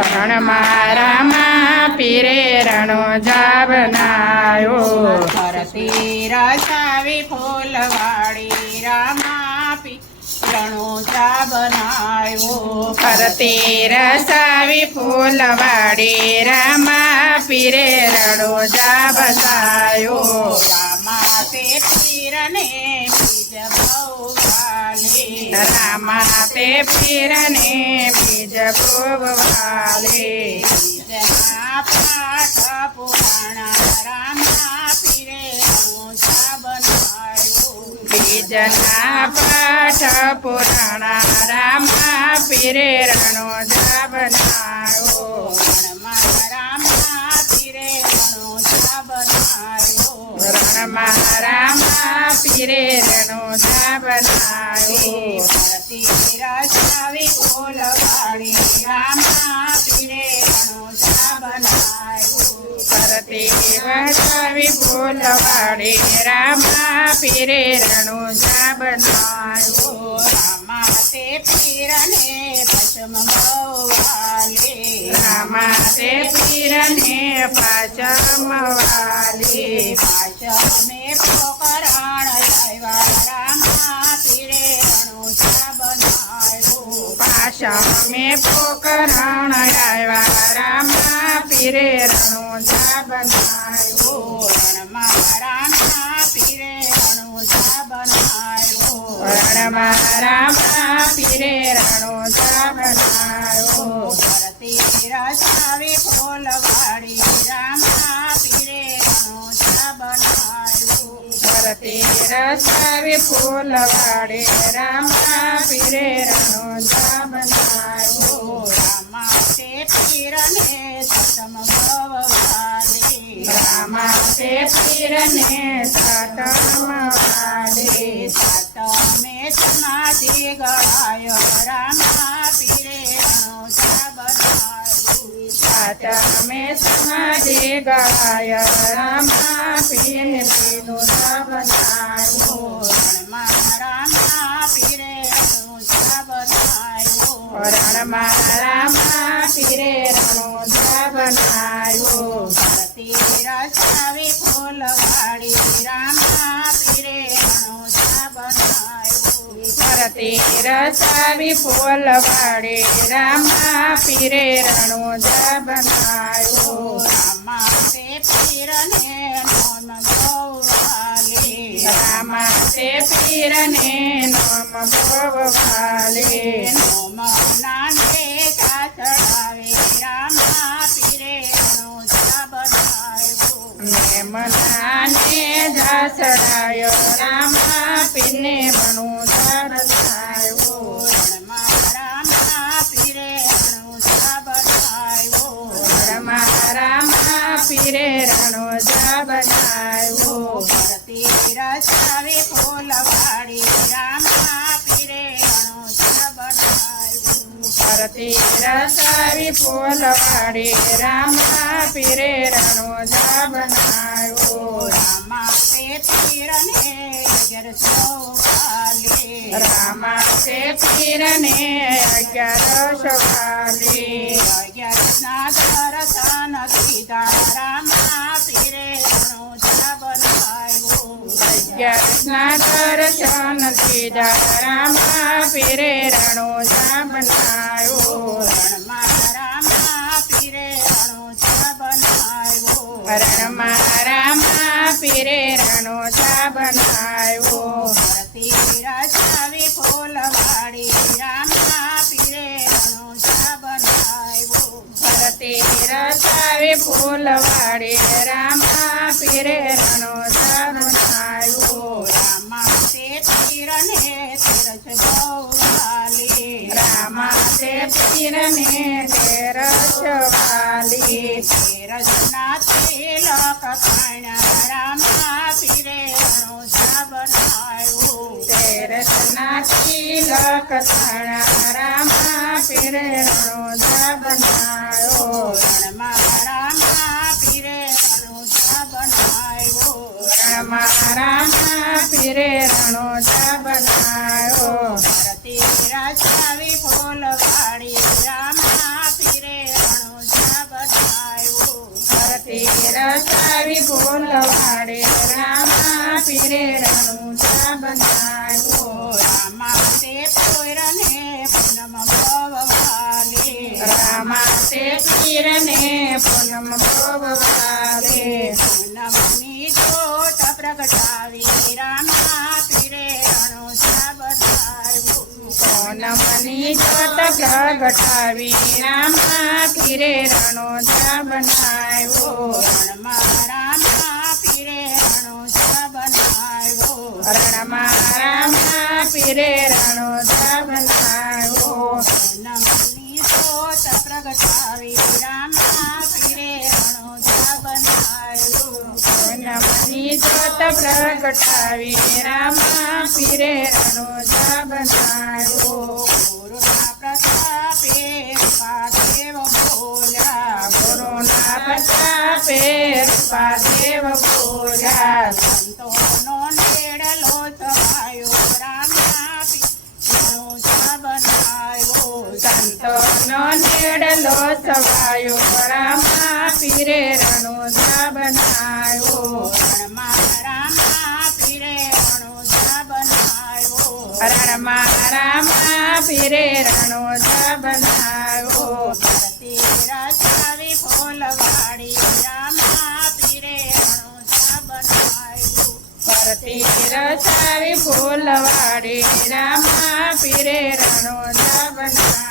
રણમાં રામા પીરે રણોજા બનાયો ફરતી રસાવી ફૂલવાડી રામા રણોજા બનાયો ફરતી રસાવી ફૂલવાડી રામા પીરે રણોજા બનાયો રામા તે પીરને બીજ બહુ વાલે રામા તે પીરને બીજ ખૂબ વાલે બીજના પાઠ પુરાણા રામા પીરે રણોજા બનાયો બીજના પાઠ પુરાણા રામા પીરે રણોજા બનાયો રામા પીરે રણોજા બનાયો રણમાં રામા પીરે રણોજા બનાયો ફરતી રસાવી ફૂલવાડી રામા પીરે રણોજા બનાયો ફરતી વસાવી ફૂલવાડી રામા પીરે રણોજા બનાયો રામા તે પીરને પશ્ચમ વાલે રામા તે પીરને પાચમ વાલે પાચમે પોકરણ આવ્યા રામા પીરે રણોજા બનાયો પાશમે પોકરણ આવ્યા રામા પીરે રણોજા બનાયો રણમાં રામા પીરે રણોજા બનાયો રણમાં રામા પીરે રણોજા બનાયો ફરતી રસાવી ફૂલવાડી રામા પીરે રણોજા બનાયો ફરતી રસાવી ફૂલવાડી રામા પીરે રણોજા બનાયો રામા તે પીરને સતમ ભવવાલે રામા તે પીરને સાતમ વાલે સાતમે સમાધિ ગળાયો રામા પીરે રણોજા બનાયો સાતમે સમાધિ ગળાય રામા પીરને રણોજા બનાયો રણમાં રામા પીરે રણોજા બનાયો રણમાં રામા પીરે રણોજા બનાયો ફરતી રસાવી ફૂલવાડી રામા પીરે રણોજા બનાયો ફરતી રસાવી ફૂલવાડી રામા પીરે રણોજા બનાયો રામા તે પીરને નોમ ગૌવાલે રામા તે પીરને નોમ ભવવાલે નોમ નાને કા ચડાવે રામા પીરે રણોજા બનાયો મનાને જાસડાયો રામા પીરને રણોજા બનાયો રણમાં રામા પીરે રણોજા બનાયો રણમાં રામા પીરે રણોજા બનાયો ફરતી રસાવી ફૂલવાડી રામા પીરે રણોજા બનાયો ફરતી રસાવી ફૂલવાડી રામા પીરે રણોજા બનાયો રામા તે પીરને અગિયારસો વાલે રામા તે પીરને 11 વાલે અગિયારના દર્શન કીધા રામા પીરે રણોજા બનાયો 11ના દર્શન દીધા રામા પીરે રણોજા બનાયો રણમાં રામા પીરે રણોજા બનાયો રણમાં રામા પીરે રણોજા બનાયો ફરતી રસાવી ફૂલવાડી રામા પીરે રણોજા બનાયો ફરતી રસાવી ફૂલવાડી રામા પીરે રણોજા બનાયો રામા તે પીરને તીરથ ગૌવાલે રામા તે પીરને 13 વાલે તીરથના તિલક ખાણા રામા પીરે રણોજા બનાયો 13ના તિલક થાણા રામા પીરે રણોજા બનાયો રણમાં રામા પીરે રણોજા બનાયો રણમાં રામા પીરે રણોજા બનાયો રસાવી ફૂલવા ફૂલવાડે રામા પીરે રણુજા બનાવ્યો રામા તે પોરને પૂનમ ભવવાલે રામા તે પીરને પૂનમ ભવવાલે પૂનમની જ્યોત પ્રગટાવી રામા પીરે રણુજા બનાવ્યો પૂનમની જ્યોત પ્રગટાવી રામા પીરે રણુજા બનાવ્યો રણમાં રામા પીરે રણુજા બનાવ્યો રણમાં રામા પીરે રણુજા બનાવ્યો પૂનમની જ્યોત પ્રગટાવી રામા પીરે રણુજા બનાવ્યો પૂનમની જ્યોત પ્રગટાવી રામા પીરે રણુજા બનાવ્યો ગુરુના પ્રતાપે રૂપાદેવ બોલ્યા ગુરુના પ્રતાપે રૂપાદેવ બોલ્યા સંતોનો નેડલો સવાયો રામા રણુજા બનાવ્યો સંતોનો નેડલો સવાયો રામા પીરે રણુજા બનાવ્યો રણમાં રામા પીરે રણુજા બનાવ્યો રણમાં રામા પીરે રણુજા બનાવ્યો ધરતી રચાવી ફૂલવાડી રામા પીરે રણુજા બનાવ્યો ફરતી રચાવી ફૂલવાડી રામા પીરે રણુજા બનાવ્યો